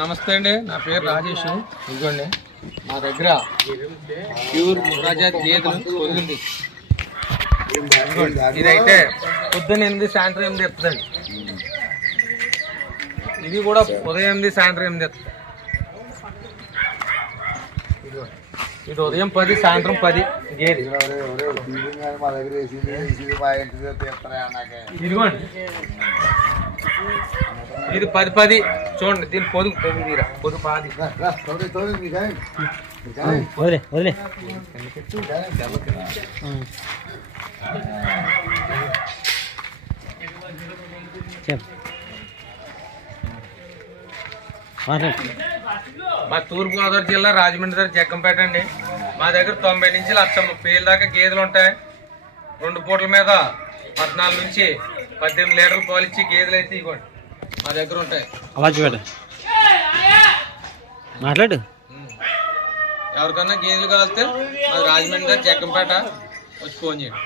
నమస్తే అండి, నా పేరు రాజేష్. ఇదిగోండి మా దగ్గర ప్యూర్ ముర్రాజాతి గేదెలు పొందింది. ఇదైతే పొద్దున్న 8 సాయంత్రం 8 ఎత్తుందండి. ఇది కూడా ఉదయం 8 సాయంత్రం 8 ఎత్తుంది. ఇది ఉదయం 10 సాయంత్రం 10 గేది. ఇదిగోండి ఇది 10 చూడండి. దీని పొదుగు తీరా పొదుగు పాది వదిలే మా తూర్పుగోదావరి జిల్లా రాజమండ్రి దగ్గర జగ్గంపేట అండి. మా దగ్గర 90 నుంచి 1,30,000 దాకా గేదెలు ఉంటాయి. 2 పూటల మీద 14 నుంచి 18 లీటర్లు పాలు ఇచ్చి గేదెలు అయితే ఇవ్వండి మా దగ్గర ఉంటాయి. మాట్లాడు. ఎవరికన్నా గేదెలు కావాలితే మాది రాజమండ్రి దగ్గర జగ్గంపేట వచ్చి ఫోన్ చేయండి.